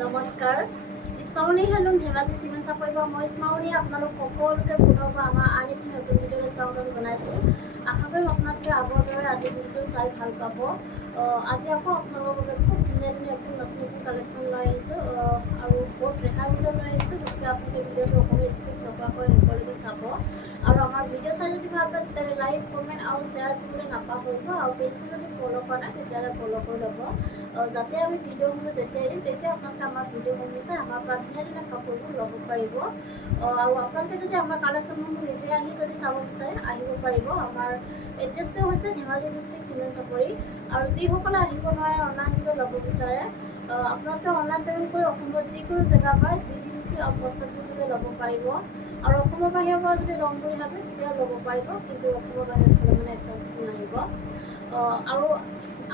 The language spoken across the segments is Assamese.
নমস্কাৰ স্মাৰণী হেলুম ধেমাজি চিমেণ্ট চাপৰিৰ পৰা মই স্মাৰণী আপোনালোক সকলোকে পুনৰবাৰ আমাৰ আন এটি নতুন ভিডিঅ'লৈ স্বাগতম জনাইছোঁ। আশা কৰিম আপোনালোকে আগৰ দৰে আজি ভিডিঅ'টো চাই ভাল পাব। আজি আকৌ আপোনালোকৰ বাবে খুব ধুনীয়া একদম নতুন কালেকশ্যন লৈ আহিছোঁ আৰু বহুত ৰেহাই মূল্যত লৈ আহিছোঁ। গতিকে আপোনালোকে ভিডিঅ'টো অকণমান স্কিপ নকৰাকৈ শেষলৈকে চাব আৰু আমাৰ ভিডিঅ' চাই যদি ভাল পায় তেতিয়াহ'লে লাইক কমেণ্ট আৰু শ্বেয়াৰ কৰিবলৈ নাপাহৰিব আৰু পেজটো যদি ফ'ল' কৰা নাই তেতিয়াহ'লে ফ'ল' কৰি ল'ব যাতে আমি ভিডিঅ'সমূহ যেতিয়া দিম তেতিয়া আপোনালোকে আমাৰ ভিডিঅ'সমূহ চাই আমাৰ পৰা ধুনীয়া কাপোৰবোৰ ল'ব পাৰিব আৰু আপোনালোকে যদি আমাৰ কালেকশ্যনসমূহ নিজে আহি যদি চাব বিচাৰে আহিব পাৰিব। আমাৰ এড্ৰেছটো হৈছে ধেমাজি ডিষ্ট্ৰিক্ট চিমেণ্ট চাপৰি আৰু যিসকলে আহিব নোৱাৰে অনলাইন ভিডিঅ' ল'ব বিচাৰে আপোনালোকে অনলাইন পে'মেণ্ট কৰি অসমৰ যিকোনো জেগাৰ পৰা DTDC আৰু পোষ্ট অফিচতে ল'ব পাৰিব আৰু অসমৰ বাহিৰৰ পৰা যদি ল'ম বুলি ভাবে তেতিয়া ল'ব পাৰিব, কিন্তু অসমৰ বাহিৰত হ'লে মানে এক্সেঞ্জ নাহিব। আৰু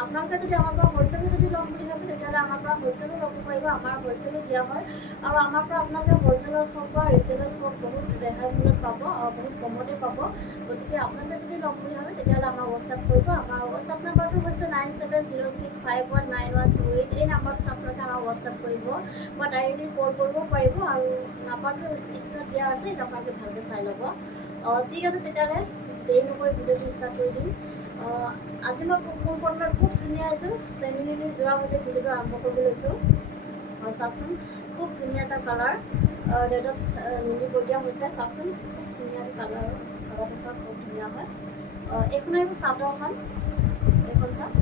আপোনালোকে যদি আমাৰ পৰা হ'লচেলো যদি ল'ম বুলি ভাবে তেতিয়াহ'লে আমাৰ পৰা হ'লচেলো ল'ব পাৰিব। আমাৰ হ'লচেলো দিয়া হয় আৰু আমাৰ পৰা আপোনালোকে হ'লচেলত হওক বা ৰিটেইলত হওক বহুত ৰেহাই মূল্যত পাব আৰু বহুত কমতে পাব। গতিকে আপোনালোকে যদি ল'ম বুলি ভাবে তেতিয়াহ'লে আমাক হোৱাটছআপ কৰিব। আমাৰ হোৱাটছআপ নাম্বাৰটো হৈছে 9706519128। এই নাম্বাৰটোত আপোনালোকে আমাক হোৱাটছআপ কৰিব বা ডাইৰেক্টলি কল কৰিব পাৰিব আৰু নাম্বাৰটো স্ক্ৰীণত দিয়া আছে, সেইটো আপোনালোকে ভালকৈ চাই ল'ব। ঠিক আছে, তেতিয়াহ'লে দেৰি নকৰি ভিডিঅ'টো ষ্টাৰ্ট কৰি দিম। আজি মই পোনপ্ৰথমে খুব ধুনীয়া এযোৰ চেমিনি যোৱাৰ সৈতে ভিডিঅ'টো আৰম্ভ কৰিব লৈছোঁ। চাওকচোন খুব ধুনীয়া এটা কালাৰ ৰেডত নুনি বৈ দিয়া হৈছে। চাওকচোন খুব ধুনীয়া কালাৰটো চাওক, খুব ধুনীয়া হয়। এইখন আহিব চাদৰখন, এইখন চাওক।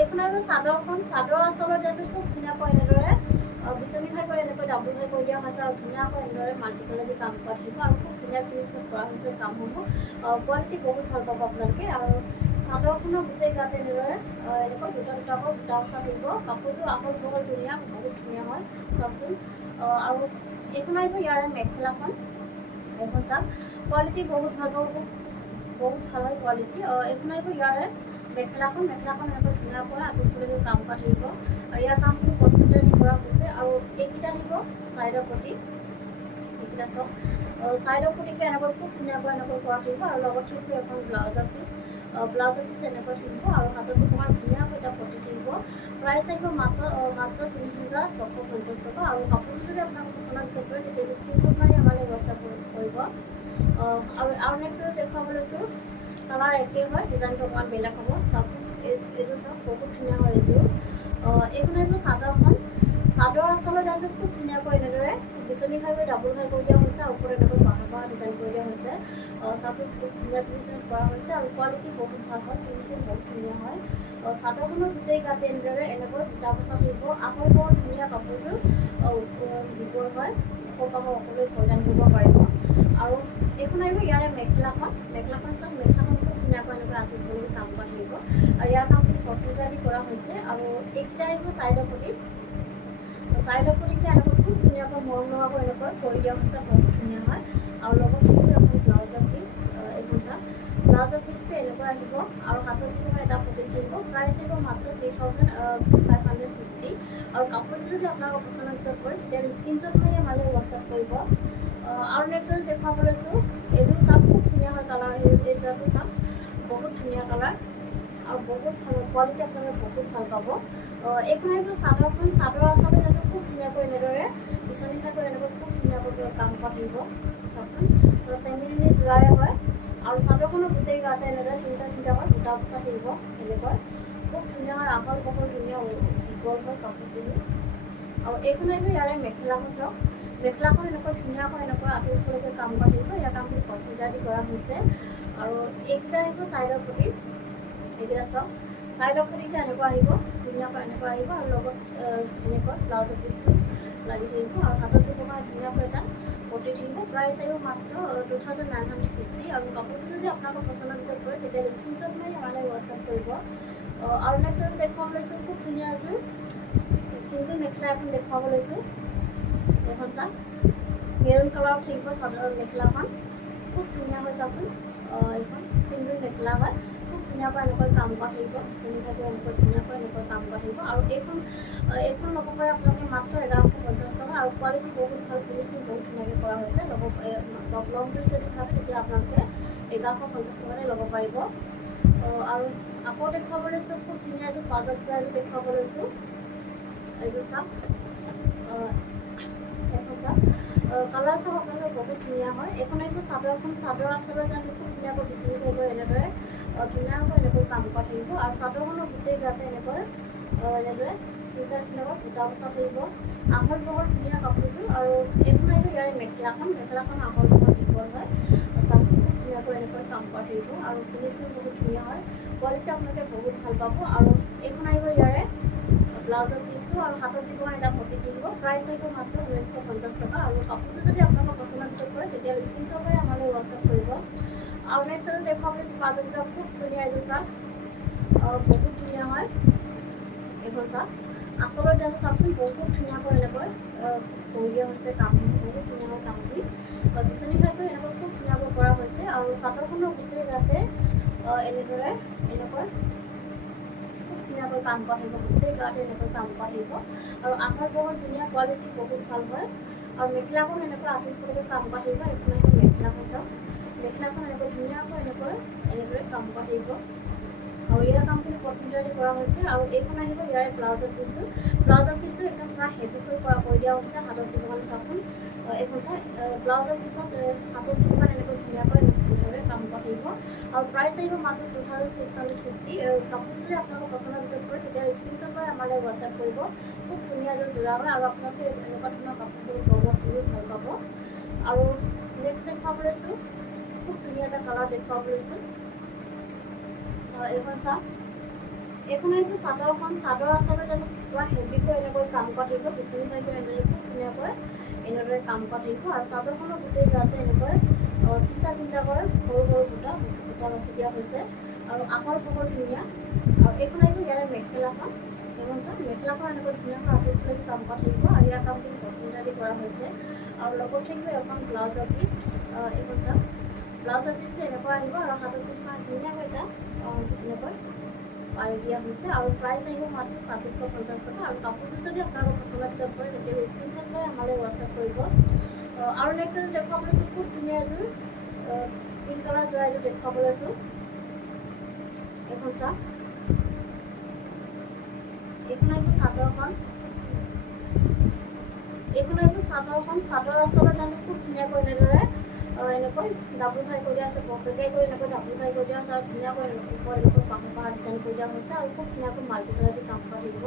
এইখন আহিব চাদৰখন। চাদৰ আচলত ইয়াতো খুব ধুনীয়াকৈ এনেদৰে বিচনী খাই কৰি এনেকৈ ডাবুল খাই কৰি দিয়া হৈছে আৰু ধুনীয়াকৈ এনেদৰে মাল্টিকালাৰ দি কাম কৰা থাকিব আৰু খুব ধুনীয়া ফিনিচিং কৰা হৈছে কামসমূহ। কোৱালিটি বহুত ভাল পাব আপোনালোকে আৰু চাদৰখনৰ গোটেই গাত এনেদৰে এনেকৈ দুটাকৈ বুটা বচা থাকিব। কাপোৰযোৰ আহল বহল ধুনীয়া, বহুত ধুনীয়া হয়। চাওকচোন আৰু এইখন আহিব ইয়াৰে মেখেলাখন। এইখন চাওক, কোৱালিটি বহুত ভাল পাব, বহুত ভাল হয় কোৱালিটি। এইখন আহিব ইয়াৰে মেখেলাখন এনেকৈ ধুনীয়াকৈ আঁতৰফালেও কাম কৰা থাকিব আৰু ইয়াৰ কামখিনি কটন দি কৰা হৈছে আৰু এইকেইটা আহিব ছাইডৰ প্ৰতি। এইকেইটা চাওক, ছাইডৰ প্ৰতিকে এনেকৈ খুব ধুনীয়াকৈ এনেকৈ কৰা থাকিব আৰু লগত থাকিব এখন ব্লাউজৰ পিচ এনেকৈ থাকিব আৰু হাতত অকণমান ধুনীয়াকৈ এটা পতি থাকিব। প্ৰাইচ আহিব মাত্ৰ ৩,৬৫০ টকা আৰু কাপোৰযোৰ যদি আপোনাক পচন্দ কৰে তেতিয়া স্ক্ৰীনশ্বট মাৰি আমালৈ হোৱাটছআপ কৰিব। আৰু নেক্সট দেখুৱাব লৈছোঁ, কালাৰ একেই হয়, ডিজাইনটো অকণমান বেলেগ হ'ব। চাওকচোন এইযোৰ চাওক, বহুত ধুনীয়া হয় এইযোৰ। এইখন আহিব চাদৰখন। চাদৰ আচলত ইয়াতে খুব ধুনীয়াকৈ এনেদৰে বিচনী খাই কৰি ডাবুল খাই কৰি দিয়া হৈছে আৰু ওপৰত এনেকৈ বাঁহ ডিজাইন কৰি দিয়া হৈছে। চাদৰটো খুব ধুনীয়া ফিনিচিং কৰা হৈছে আৰু কোৱালিটি বহুত ভাল হয়, ফিনিচিং বহুত ধুনীয়া হয়। চাদৰখনৰ গোটেই গাতে এনেদৰে এনেকৈ বুটা বচা থাকিব। আহল বহল ধুনীয়া কাপোৰযোৰ দীঘল হয়, সকলোৱে পৰিধান কৰিব পাৰিব। আৰু এইখন আহিব ইয়াৰে মেখেলাখন চাওক, মেখেলাখন খুব ধুনীয়াকৈ এনেকৈ আঁতৰফালে কাম কৰা থাকিব আৰু ইয়াৰ কামখিনি কটন দি কৰা হৈছে আৰু এইকেইটা আহিব ছাইডৰ প্ৰতি। ছাইডৰ প্ৰতিকেইটা এনেকৈ খুব ধুনীয়াকৈ মৰম লগাকৈ এনেকৈ কৰি দিয়া হৈছে, বহুত ধুনীয়া হয়। আৰু লগত থাকিব এখন ব্লাউজৰ পিচ। এইখন চাওক, ব্লাউজৰ পিচটো এনেকৈ আহিব আৰু হাতত যিটো এটা পতি থাকিব। প্ৰাইচ আহিব মাত্ৰ 3,550 আৰু কাপোৰযোৰ যদি আপোনালোকৰ পচন্দ কৰে তেতিয়াহ'লে স্ক্ৰীনশ্বট মাৰি আমালৈ হোৱাটছআপ কৰিব। আৰু নেক্সট দেখুৱাব লৈছোঁ, এইযোৰ চাওক, খুব ধুনীয়া হয় কালাৰ। এইযোৰটো চাওক, বহুত ধুনীয়া কালাৰ আৰু বহুত ভাল কোৱালিটি, আপোনালোকে বহুত ভাল পাব। এইখন আহিব চাদৰখন। চাদৰ আচলতে এনেকৈ খুব ধুনীয়াকৈ এনেদৰে বিচনী খাই কৰি এনেকৈ খুব ধুনীয়াকৈ কাম কৰা থাকিব। চাওকচোন চেমিনি যোৰাই হয় আৰু চাদৰখনৰ গোটেই গাতে এনেদৰে তিনিটাকৈ বুটা বচা থাকিব। এনেকৈ খুব ধুনীয়া হয়, আহল বহল ধুনীয়া দীঘল হয় কাপোৰখিনি। আৰু এইখন আহিব ইয়াৰে মেখেলাখন চাওক, মেখেলাখন এনেকৈ ধুনীয়াকৈ এনেকৈ আঁতৰফালেকৈ কাম কৰা থাকিব। ইয়াৰ কামখিনি কটন দি কৰা হৈছে আৰু এইকেইটা আহিব ছাইডৰ প্ৰতি। এইকেইটা চাওক, ছাইডৰ প্ৰতিকেইটা এনেকুৱা আহিব, ধুনীয়াকৈ এনেকুৱা আহিব আৰু লগত এনেকৈ ব্লাউজৰ পিচটো লাগি থাকিব আৰু হাতত দিব কাৰণে ধুনীয়াকৈ এটা পতি থাকিব। প্ৰাইচ আহিব মাত্ৰ 2,950 আৰু কাপোৰযোৰ যদি আপোনালোকৰ পচন্দ কৰে তেতিয়াহ'লে স্ক্ৰীনশ্বট মাৰি আমালৈ হোৱাটছআপ কৰিব। আৰু নেক্সট দেখুৱাব লৈছোঁ, খুব ধুনীয়া এযোৰ চিংগল মেখেলা এখন দেখুৱাব লৈছোঁ। এইখন চাওক, মেৰুণ কালাৰত থাকিব চাদৰ মেখেলাখন, খুব ধুনীয়া হয়। চাওকচোন এইখন চিংগল মেখেলা হয়, খুব ধুনীয়াকৈ এনেকৈ কাম কৰা থাকিব। বিচনী খাই এনেকৈ ধুনীয়াকৈ এনেকৈ কাম কৰা থাকিব আৰু এইখন ল'ব পাৰে আপোনালোকে মাত্ৰ 1,150 টকা আৰু কোৱালিটি বহুত ভাল, ফিনিচিং বহুত ধুনীয়াকৈ কৰা হৈছে। ল'ম বুলি যদি ভাবে তেতিয়া আপোনালোকে 1,150 টকাতে ল'ব পাৰিব। আৰু আকৌ দেখুৱাব লৈছোঁ, খুব ধুনীয়া এযোৰ পাজত যোৱা এযোৰ দেখুৱাব লৈছোঁ। এইযোৰ চাওক এখন চাওক কালাৰ চাওক আপোনালোকে বহুত ধুনীয়া হয়। এইখন আহিব চাদৰখন, চাদৰ আচলতে আমি খুব ধুনীয়াকৈ বিচনি থাকিব এনেদৰে ধুনীয়াকৈ এনেকৈ কাম কৰা থাকিব আৰু চাদৰখনৰ গোটেই গাতে এনেকৈ এনেদৰে তিনিটা তিনিটাকৈ বুটা বচা থাকিব। আহল বহল ধুনীয়া কাপোৰযোৰ আৰু এইখন আহিব ইয়াৰে মেখেলাখন, মেখেলাখন আহল বহল দীঘল হয়। চাওকচোন খুব ধুনীয়াকৈ এনেকৈ কাম কৰা থাকিব আৰু ফিনিচিং বহুত ধুনীয়া হয়। কোৱালিটি আপোনালোকে বহুত ভাল পাব। আৰু এইখন আহিব ইয়াৰে ব্লাউজৰ পিচটো আৰু হাতত দিব এটা পতি থাকিব। প্ৰাইচ আহিব মাত্ৰ 1950 টকা। আৰু কাপোৰযোৰ যদি আপোনালোকৰ পচন্দ কৰে তেতিয়াহ'লে স্ক্ৰীনশ্বট কৰি আমালৈ হোৱাটছআপ কৰিব। আৰু নেক্সট এযোৰ দেখুৱাবলৈ পাঁচজনীটা খুব ধুনীয়া এযোৰ চাওক, বহুত ধুনীয়া হয়। এইখন চাওক আচলৰ দিয়াটো চাওকচোন বহুত ধুনীয়াকৈ এনেকৈ কৰি দিয়া হৈছে, কামখিনি বহুত ধুনীয়া হয়। কামখিনি বিচনী খাইকৈ এনেকৈ খুব ধুনীয়াকৈ কৰা হৈছে আৰু চাদৰখনৰ গোটেই গাতে এনেদৰে এনেকৈ খুব ধুনীয়াকৈ কাম কৰা থাকিব, গোটেই গাতে এনেকৈ কাম কৰা থাকিব আৰু আহল বহল ধুনীয়া, কোৱালিটি বহুত ভাল হয়। আৰু মেখেলাখন এনেকৈ আঁতৰলৈকে কাম কৰা থাকিব। এইখন আহিব মেখেলাখন চাওক, মেখেলাখন এনেকৈ ধুনীয়াকৈ এনেদৰে কাম কৰা থাকিব আৰু ইয়াৰ কামখিনি কটনটাৰি কৰা হৈছে। আৰু এইখন আহিব ইয়াৰে ব্লাউজৰ পিচটো, ব্লাউজৰ পিচটো একদম পুৰা হেভিকৈ কৰি দিয়া হৈছে। হাতত দিব কাৰণে চাওকচোন এইখন চাই ব্লাউজৰ পিছত হাতত দিব কাৰণে এনেকৈ ধুনীয়াকৈ এনেদৰে কাম কৰা থাকিব আৰু প্ৰাইচ আহিব মাত্ৰ 2650। কাপোৰ যদি আপোনালোকৰ পচন্দৰ ভিতৰত কৰে তেতিয়া স্ক্ৰীনশ্বট কৰি আমালৈ হোৱাটছআপ কৰিব। খুব ধুনীয়া এযোৰ যোৰা হয় আৰু আপোনালোকে এনেকুৱা ধৰণৰ কাপোৰবোৰ গৰমত পিন্ধি ভাল পাব। আৰু নেক্সট দেখুৱাব লৈছোঁ খুব ধুনীয়া এটা কালাৰ দেখুৱাব লৈছোঁ। এইখন চাওক, এইখন আহিব চাদৰখন, চাদৰ আচলতে পুৰা হেভিকৈ এনেকৈ কাম কৰা থাকিব। বিচনী খাইকৈ এনেদৰে খুব ধুনীয়াকৈ এনেদৰে কাম কৰা থাকিব আৰু চাদৰখনৰ গোটেই গাতে এনেকৈ তিনিটা তিনিটাকৈ সৰু সৰু বুটা বাছি দিয়া হৈছে আৰু আহল বহল ধুনীয়া। আৰু এইখন আহিব ইয়াৰে মেখেলাখন, এইখন চাওক মেখেলাখন এনেকৈ ধুনীয়াকৈ আঁতৰলৈকে কাম কৰা থাকিব আৰু ইয়াৰ কামখিনি কটনটাৰি কৰা হৈছে আৰু লগত থাকিব এখন ব্লাউজৰ পিচ। এইখন চাওক ব্লাউজৰ পিচটো এনেকুৱা আহিব আৰু হাতত ধুনীয়াকৈ এটা এনেকৈ পাৰি দিয়া হৈছে আৰু প্ৰাইচ আহিব মাত্ৰ 2650 টকা। আৰু কাপোৰযোৰ যদি আপোনালোকৰ পচন্দৰ ভিতৰত পৰে তেতিয়াহ'লে স্ক্ৰীনশ্বট কৰি আমালৈ হোৱাটছআপ কৰিব। আৰু নেক্সট এযোৰ দেখুৱাব লৈছোঁ খুব ধুনীয়া এযোৰ পিংক কালাৰ যোৰা এযোৰ দেখুৱাব লৈছোঁ। এইখন চাওক, এইখন আহিব চাদৰখন, এইখন আহিব চাদৰখন, চাদৰ আচলতে আমি খুব ধুনীয়াকৈ এনেদৰে এনেকৈ ডাবুল ফ্ৰাই কৰি দিয়া আছে, পকেটে কৰি এনেকৈ ডাবুল ফ্ৰাই কৰি দিয়া হৈছে আৰু ধুনীয়াকৈ ওপৰত এনেকৈ পাহাৰ পাহাৰ ডিজাইন কৰি দিয়া হৈছে আৰু খুব ধুনীয়াকৈ মাল্টি কালাৰ দি কাম কৰা থাকিব।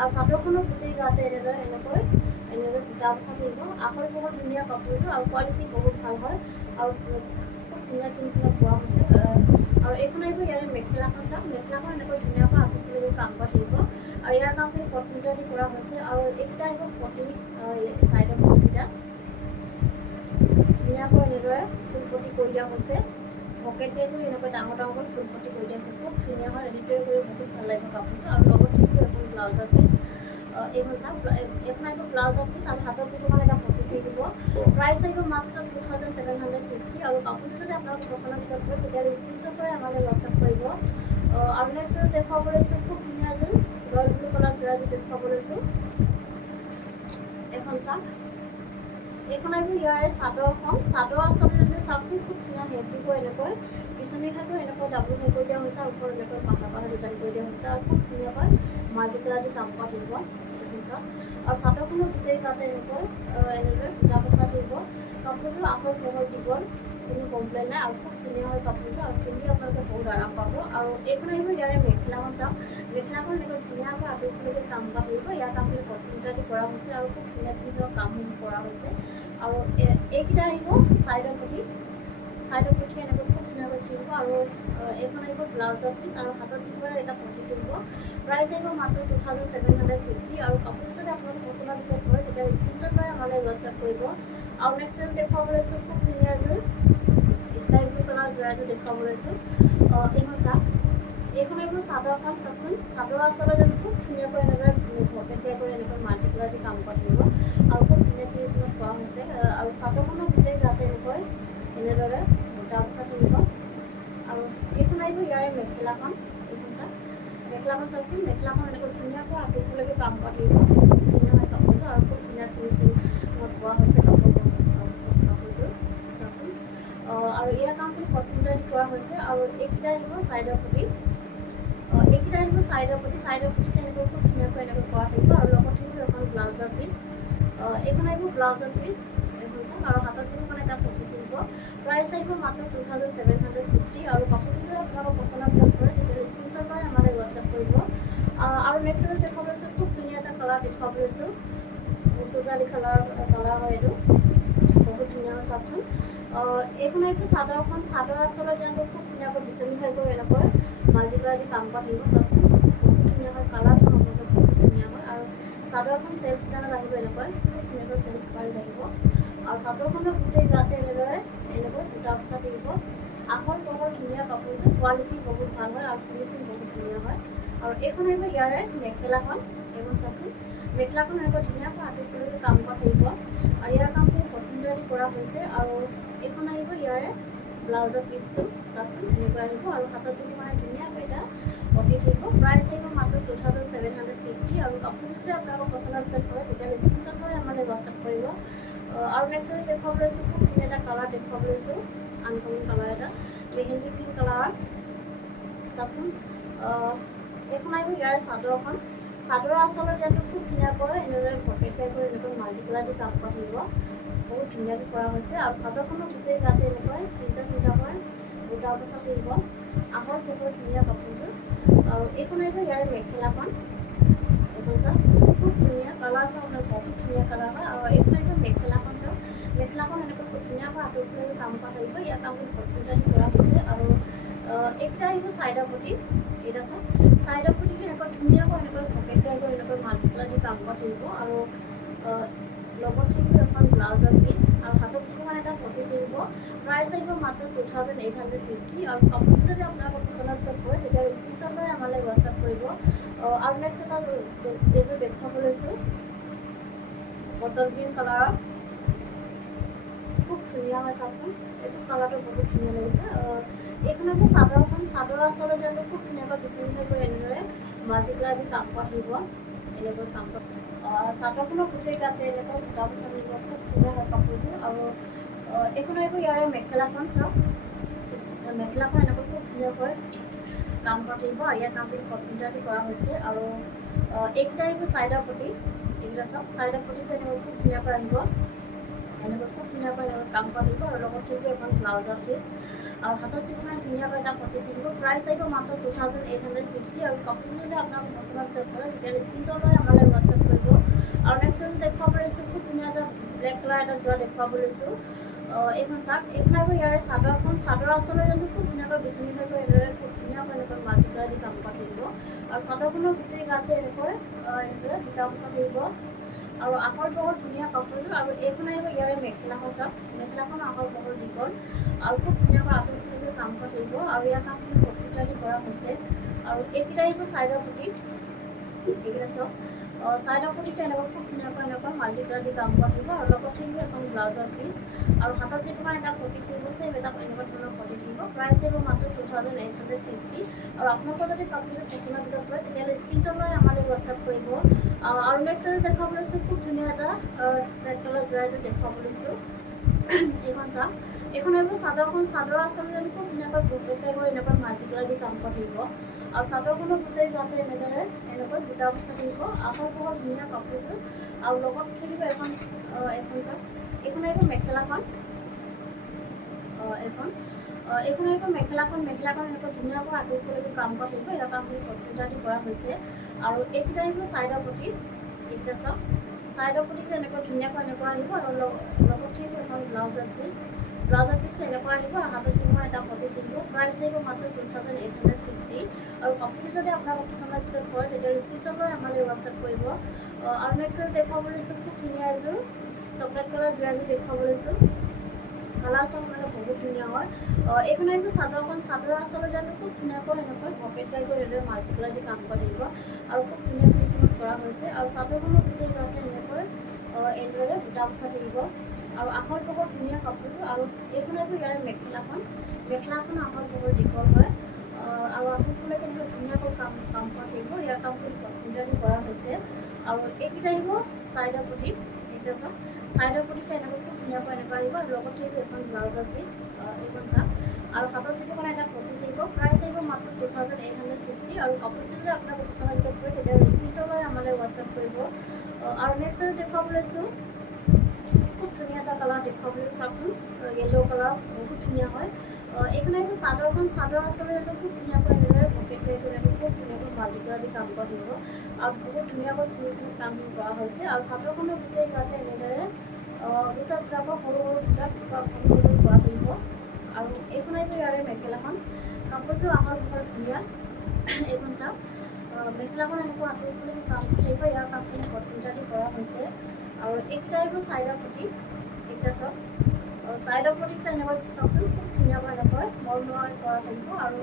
আৰু চাদৰখনৰ গোটেই গাতে এনেদৰে বুটা বচা থাকিব। আহল বহল ধুনীয়া কাপোৰযোৰ আৰু কোৱালিটি বহুত ভাল হয় আৰু খুব ধুনীয়া ফিনিচিঙত পোৱা হৈছে। আৰু এইখন আহিব ইয়াৰে মেখেলাখন চাওক, মেখেলাখন এনেকৈ ধুনীয়াকৈ আঁতৰলৈকে কাম কৰা থাকিব আৰু ইয়াৰ কামখিনি কটনটাৰি কৰা হৈছে। আৰু এইকেইটা আহিব পটি চাইডৰ পটিকেইটা ধুনীয়াকৈ এনেদৰে ফুলপটি কৰি দিয়া হৈছে। পকেটে কৰি এনেকৈ ডাঙৰ ডাঙৰকৈ ফুলপটি কৰি দিয়া হৈছে, খুব ধুনীয়া হয়। ৰেডি কৰি বহুত ভাল লাগিব কাপোৰযোৰ। আৰু লগত থাকিব এখন ব্লাউজৰ পিচ। এইখন চাওক, এইখন আহিব ব্লাউজৰ পিচ আৰু হাতত দিব কাৰণে এটা পটি থাকিব। প্ৰাইচ আহিব মাত্ৰ 2750। আৰু কাপোৰযোৰ যদি আপোনালোকৰ পচন্দৰ ভিতৰত কৰে তেতিয়াহ'লে স্ক্ৰীনশ্বট কৰি আমালৈ হোৱাটছআপ কৰিব। আৰু নেক্সট এযোৰ দেখুৱাব লৈছোঁ খুব ধুনীয়া এযোৰ ৰয়েল ব্লু কালাৰ যোৰা এযোৰ দেখুৱাব লৈছোঁ। এইখন চাওক, এইখন আহিব ইয়াৰে চাদৰখন, চাদৰ আচলতে চাওকচোন খুব ধুনীয়া হেভিকৈ এনেকৈ বিচনী খাইকৈ এনেকৈ ডাবুল হেৰি কৰি দিয়া হৈছে আৰু ওপৰত এনেকৈ পাহাৰ পাহাৰ ডিজাইন কৰি দিয়া হৈছে আৰু খুব ধুনীয়াকৈ মাল্টি কালাৰ দি কাম কৰা থাকিব। এইখন চাওক আৰু চাদৰখনৰ গোটেই গাতে এনেকৈ এনেদৰে বুটা বচা থাকিব। কাপোৰযোৰ আহল বহল দীঘল, কোনো কমপ্লেইন নাই আৰু খুব ধুনীয়া হয় কাপোৰযোৰ আৰু পিন্ধি আপোনালোকে বহুত আৰাম পাব। আৰু এইখন আহিব ইয়াৰে মেখেলাখন চাওক, মেখেলাখন এনেকৈ ধুনীয়াকৈ আঁতৰলৈকে কাম কৰা থাকিব। ইয়াৰ কামখিনি কটনটাৰি কৰা হৈছে আৰু খুব ধুনীয়া ফিনিচিঙৰ কামখিনি কৰা হৈছে। আৰু এইকেইটা আহিব চাইডৰ পটি, চাইডৰ পটি এনেকৈ খুব ধুনীয়াকৈ থাকিব। আৰু এইখন আহিব ব্লাউজৰ পিচ আৰু হাতত দিব এটা পটি থাকিব। প্ৰাইচ আহিব মাত্ৰ 2750। আৰু কাপোৰযোৰ যদি আপোনালোকৰ পচন্দৰ ভিতৰত পৰে তেতিয়াহ'লে স্ক্ৰীনশ্বট কৰি আমালৈ হোৱাটছআপ কৰিব। আৰু নেক্সট এযোৰ দেখুৱাব লৈছোঁ খুব ধুনীয়া এযোৰ স্কাই ব্লু কালাৰ যোৰা এযোৰ দেখুৱাব লৈছোঁ। এইখন চাওক, এইখন আহিব চাদৰখন চাওকচোন, চাদৰ আচলতে খুব ধুনীয়াকৈ এনেদৰে পকেট কৰি এনেকৈ মাল্টি কালাৰ দি কাম কৰা থাকিব আৰু খুব ধুনীয়া ফিনিচিঙত কৰা হৈছে। আৰু চাদৰখনৰ গোটেই গাতে এনেকৈ এনেদৰে বুটা বচা থাকিব। আৰু এইখন আহিব ইয়াৰে মেখেলাখন, এইখন চাওক মেখেলাখন চাওকচোন, মেখেলাখন এনেকৈ ধুনীয়াকৈ আঁতৰলৈকে কাম কৰা থাকিব। খুব ধুনীয়া হয় কাপোৰযোৰ আৰু খুব ধুনীয়া ফিনিচিঙত পোৱা হৈছে কাপোৰযোৰ চাওকচোন। আৰু ইয়াৰ কামখিনি কটনটাৰি কৰা হৈছে। আৰু এইকেইটা আহিব চাইডৰ পটি, এইকেইটা আহিব চাইডৰ পটি, চাইডৰ পটিত এনেকৈ খুব ধুনীয়াকৈ এনেকৈ কৰা থাকিব আৰু লগত এইখন আহিব ব্লাউজৰ পিচ এইখন চাওক আৰু হাতত দিব মানে এটা পটি থাকিব প্ৰাইচ আহিব মাত্ৰ 2750 আৰু কাপোৰটো যদি আপোনালোকৰ পচন্দ কৰে তেতিয়াহ'লে স্ক্ৰীনশ্বট লৈ আমালৈ হোৱাটছআপ কৰিব আৰু নেক্সট যদি দেখুৱাব লৈছোঁ খুব ধুনীয়া এটা কালাৰ দেখুৱাব লৈছোঁ মচুৰদালি কালাৰ হয় এইটো বহুত ধুনীয়া হয় চাওকচোন এইখন আহিব চাদৰখন চাদৰ আচলত যেন খুব ধুনীয়াকৈ বিচনী হৈ গৈ এনেকৈ মাল্টিপ্লাই দি কাম কৰা থাকিব চাওকচোন বহুত ধুনীয়া হয় কালাৰ চাওক আপোনালোকৰ বহুত ধুনীয়া হয় আৰু চাদৰখন চেল্ফ ডিজাইনত আহিব এনেকৈ খুব ধুনীয়াকৈ চেল্ফ কালাৰ আহিব আৰু চাদৰখনৰ গোটেই গাতে এনেদৰে এনেকৈ বুটা বচা থাকিব আহল বহল ধুনীয়া কাপোৰযোৰ কোৱালিটি বহুত ভাল হয় আৰু ফিনিচিং বহুত ধুনীয়া হয় আৰু এইখন আহিব ইয়াৰে মেখেলাখন এইখন চাওকচোন মেখেলাখন এনেকৈ ধুনীয়াকৈ আঁতৰলৈকে কাম কৰা থাকিব আৰু ইয়াৰ কামখিনি কটনেদি কৰা হৈছে আৰু এইখন আহিব ইয়াৰে ব্লাউজৰ পিচটো চাওকচোন এনেকৈ আহিব আৰু হাতত যদি মানে ধুনীয়াকৈ এটা পটি থাকিব প্ৰাইচ আহিব মাত্ৰ 2750 আৰু কাপোৰটো যদি আপোনালোকৰ পচন্দৰ ভিতৰত কৰে তেতিয়াহ'লে স্ক্ৰীনশ্বট লৈ আমালৈ হোৱাটছআপ কৰিব আৰু নেক্সট দেখুৱাব লৈছোঁ খুব ধুনীয়া এটা কালাৰ দেখুৱাব লৈছোঁ আনকমন কালাৰ এটা মেহেন্দি গ্ৰীণ কালাৰ চাওকচোন এইখন আহিব ইয়াৰ চাদৰখন চাদৰ আচলত ইয়াতো খুব ধুনীয়াকৈ এনেদৰে পকেট টাইপৰ এনেকৈ মাল্টিপ্লাই দি কাম কৰা থাকিব বহুত ধুনীয়াকৈ কৰা হৈছে আৰু চাদৰখনৰ গোটেই গাতে এনেকৈ তিনিটাকৈ বুটা বচা থাকিব আহল বহল ধুনীয়া কাপোৰযোৰ আৰু এইখন আহিব ইয়াৰে মেখেলাখন এইখন চাওক খুব ধুনীয়া কালাৰ চাওক বহুত ধুনীয়া কালাৰ হয় আৰু এইখন আহিব মেখেলাখন চাওক মেখেলাখন এনেকৈ খুব ধুনীয়াকৈ আঁতৰলৈ কাম কৰা থাকিব ইয়াৰ কামবোৰ কটনেদি কৰা হৈছে আৰু এইকেইটা আহিব চাইডৰ পটি এইটা চাওক চাইডৰ পটিটো এনেকৈ ধুনীয়াকৈ এনেকৈ পকেট টাইপৰ এনেকৈ মাল্টিপ্লাই দি কাম কৰা থাকিব আৰু লগত থাকিব এখন ব্লাউজৰ পিচ আৰু হাতত দিব মানে এটা পটি থাকিব প্ৰাইচ আহিব মাত্ৰ 2850 আৰু কাপোৰযোৰ যদি আপোনালোকৰ পচন্দৰ ভিতৰত কৰে তেতিয়া স্ক্ৰীনশ্বট লৈ আমালৈ হোৱাটছআপ কৰিব আৰু নেক্সট এটা এইযোৰ দেখুৱাব লৈছোঁ বটল গ্ৰীণ কালাৰৰ খুব ধুনীয়া হয় চাওকচোন এইটো কালাৰটো বহুত ধুনীয়া লাগিছে এইখনকে চাদৰখন চাদৰ আচলতে তেওঁলোকে খুব ধুনীয়াকৈ বিচনী হৈ গৈ এনেদৰে মাল্টিপ্লাই দি কাম কৰা থাকিব এনেকৈ কাম কৰা চাদৰখনৰ গোটেই গাতে এনেকৈ বুটা বচা থাকিব খুব ধুনীয়া হয় কাপোৰযোৰ আৰু এইখন আহিব ইয়াৰে মেখেলাখন চাওক মেখেলাখন এনেকৈ খুব ধুনীয়াকৈ কাম কৰা থাকিব আৰু ইয়াৰ কামখিনি কটনেদি কৰা হৈছে আৰু এইকেইটা আহিব চাইডৰ পটি এইকেইটা চাওক চাইডৰ পটিটো এনেকৈ খুব ধুনীয়াকৈ আহিব এনেকৈ খুব ধুনীয়াকৈ কাম কৰা থাকিব আৰু লগত থাকিব এখন ব্লাউজৰ পিচ আৰু হাতত দিব মানে ধুনীয়াকৈ এটা পটি থাকিব প্ৰাইচ আহিব মাত্ৰ 2850 আৰু কাপোৰটো যদি আপোনালোকৰ পচন্দৰ ভিতৰত কৰে তেতিয়াহ'লে স্ক্ৰীনশ্বট লৈ আমালৈ হোৱাটছআপ কৰিব আৰু নেক্সট দেখুৱাব লৈছোঁ খুব ধুনীয়া যে ব্লেক কালাৰ এটা যোৱা দেখুৱাব লৈছোঁ এইখন চাওক এইখন আহিব ইয়াৰে চাদৰখন চাদৰ আচলতে জানো খুব ধুনীয়াকৈ বিচনী হৈ গৈ এনেদৰে খুব ধুনীয়াকৈ এনেকৈ মাল্টিপ্লাই দি কাম কৰা থাকিব আৰু চাদৰখনৰ গোটেই গাতে এনেকৈ এনেদৰে বুটা বচা থাকিব আৰু আহল বহল ধুনীয়া কাপোৰযোৰ আৰু এইখন আহিব ইয়াৰে মেখেলাখন চাওক মেখেলাখন আহল বহল দীঘল আৰু খুব ধুনীয়াকৈ আঁতৰলৈকে কাম কৰা থাকিব আৰু ইয়াৰ কামখিনি কটনেদি কৰা হৈছে আৰু এইকেইটা আহিব চাইডৰ পটি এইকেইটা চাওক চাইডৰ পটিটো এনেকৈ খুব ধুনীয়াকৈ এনেকৈ মাল্টিপ্লাই দি কাম কৰা থাকিব আৰু লগত থাকিব এখন ব্লাউজৰ পিচ আৰু হাতত যিটো মানে এটা পটি থাকিব চেম এটা এনেকুৱা ধৰণৰ পটি থাকিব প্ৰাইচ আহিব মাত্ৰ 2850 আৰু আপোনালোকৰ যদি কাপোৰযোৰ পচন্দৰ ভিতৰত কৰে তেতিয়াহ'লে স্ক্ৰীনশ্বট লৈ আমালৈ হোৱাটছআপ কৰিব আৰু নেক্সট দেখুৱাব লৈছোঁ খুব ধুনীয়া এটা ৰেড কালাৰ যোৰা এযোৰ দেখুৱাব লৈছোঁ এইখন চাওক এইখন আহিব চাদৰখন চাদৰ আচলতে আমি খুব ধুনীয়াকৈ পকেট কৰি এনেকৈ মাল্টিপ্লাই দি কাম কৰা থাকিব আৰু চাদৰখনৰ গোটেই গাতে এনেদৰে এনেকৈ বুটা বচা থাকিব আহল বহল ধুনীয়া কাপোৰযোৰ আৰু লগত থাকিব এখন চাওক এইখন আহিব মেখেলাখন এইখন আহিব মেখেলাখন এনেকৈ ধুনীয়াকৈ আঁতৰলৈকে কাম কৰা থাকিব ইয়াৰ কামখিনি কটনেদি কৰা হৈছে আৰু এইকেইটা আহিব চাইডৰ পটি এইকেইটা চাওক চাইডৰ পটিটো এনেকৈ ধুনীয়াকৈ এনেকুৱা আহিব আৰু লগত থাকিব এখন ব্লাউজৰ পিচটো এনেকুৱা আহিব আৰু হাতত দিব এটা পটি থাকিব প্ৰাইচ আহিব মাত্ৰ 2850 আৰু কাপোৰটো যদি আপোনালোকৰ পচন্দৰ ভিতৰত কৰে তেতিয়াহ'লে স্ক্ৰীনশ্বট লৈ আমালৈ হোৱাটছআপ কৰিব আৰু নেক্সট দেখুৱাব লৈছোঁ খুব ধুনীয়া এযোৰ চকলেট কালাৰ যোৰা এযোৰ দেখুৱাব লৈছোঁ কালাৰ চাওক মানে বহুত ধুনীয়া হয় এইখন আহিব চাদৰখন চাদৰ আচলতে আমি খুব ধুনীয়াকৈ এনেকৈ পকেট টাইপৰ এনেদৰে মাল্টিপ্লাই দি কাম কৰা থাকিব আৰু খুব ধুনীয়া ফিনিচিঙত কৰা হৈছে আৰু চাদৰখনৰ গোটেই গাতে এনেকৈ এনেদৰে বুটা বচা থাকিব আৰু আহল বহল ধুনীয়া কাপোৰযোৰ আৰু এইখন আহিব ইয়াৰে মেখেলাখন আহল বহল দীঘল হয় আৰু আঁতৰলৈকে এনেকৈ ধুনীয়াকৈ কাম কৰা থাকিব ইয়াৰ কামখিনি কটনেদি কৰা হৈছে আৰু এইকেইটা আহিব চাইডৰ পটি এইকেইটা চাওক চাইডৰ পটিটো এনেকৈ খুব ধুনীয়াকৈ এনেকুৱা আহিব আৰু লগত থাকিব এখন ব্লাউজৰ পিচ এইখন চাওক আৰু হাতত দিব মানে এটা পটি থাকিব প্ৰাইচ আহিব মাত্ৰ 2850 আৰু কাপোৰযোৰ যদি আপোনালোকৰ পচন্দৰ ভিতৰত কৰে তেতিয়াহ'লে স্ক্ৰীনশ্বট লৈ আমালৈ হোৱাটছআপ কৰিব আৰু নেক্সট দেখুৱাব লৈছোঁ খুব ধুনীয়া এটা কালাৰ দেখুৱাবলৈ চাওকচোন য়েল্ল' কালাৰ বহুত ধুনীয়া হয় এইখন এইটো চাদৰখন চাদৰ আচলতে খুব ধুনীয়াকৈ এনেদৰে পকেট কৰি খুব ধুনীয়াকৈ মাল্টিকালাৰ দি কাম কৰা থাকিব আৰু বহুত ধুনীয়াকৈ ফিনিচিং কাম কৰা হৈছে আৰু চাদৰখনৰ গোটেই গাতে এনেদৰে দুটা দুটাকৈ সৰু সৰু দুটা সৰু কৰা থাকিব আৰু এইখন এইটো ইয়াৰে মেখেলাখন কাপোৰযোৰ আমাৰ ঘৰত ধুনীয়া এইখন চাওক মেখেলাখন এনেকুৱা আঁতৰি খুলি কাম থাকিব ইয়াৰ কামখিনি কটনটা দি কৰা হৈছে আৰু এইকেইটা এইবোৰ চাইডৰ প্ৰতি এইকেইটা চাওক চাইডৰ প্ৰতিটা এনেকৈ চাওকচোন খুব ধুনীয়াকৈ এনেকৈ মৰমৰাই কৰা থাকিব আৰু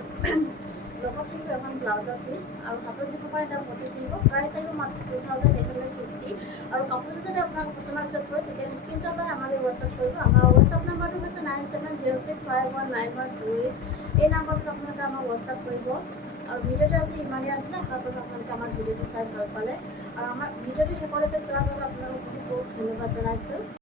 লগত থাকিব এখন ব্লাউজৰ পিচ আৰু হাতত দিব পাৰে এটা পতি থাকিব প্ৰাইচ আহিব মাত্ৰ 2850 আৰু কাপোৰযোৰ যদি আপোনালোক পচন্দৰ ভিতৰত পৰে তেতিয়া স্ক্ৰীনশ্বট লৈ আমালৈ হোৱাটছআপ কৰিব আমাৰ হোৱাটছআপ নাম্বাৰটো হৈছে 9706519128 এই নাম্বাৰটোত আপোনালোকে আমাক হোৱাটছআপ কৰিব আৰু ভিডিঅ'টো আজি ইমানেই আছিলে আশা কৰোঁ আপোনালোকে আমাৰ ভিডিঅ'টো চাই ভাল পালে আৰু আমাৰ ভিডিঅ'টো শেষলৈকে চোৱাৰ বাবে আপোনালোকক বহুত বহুত ধন্যবাদ জনাইছোঁ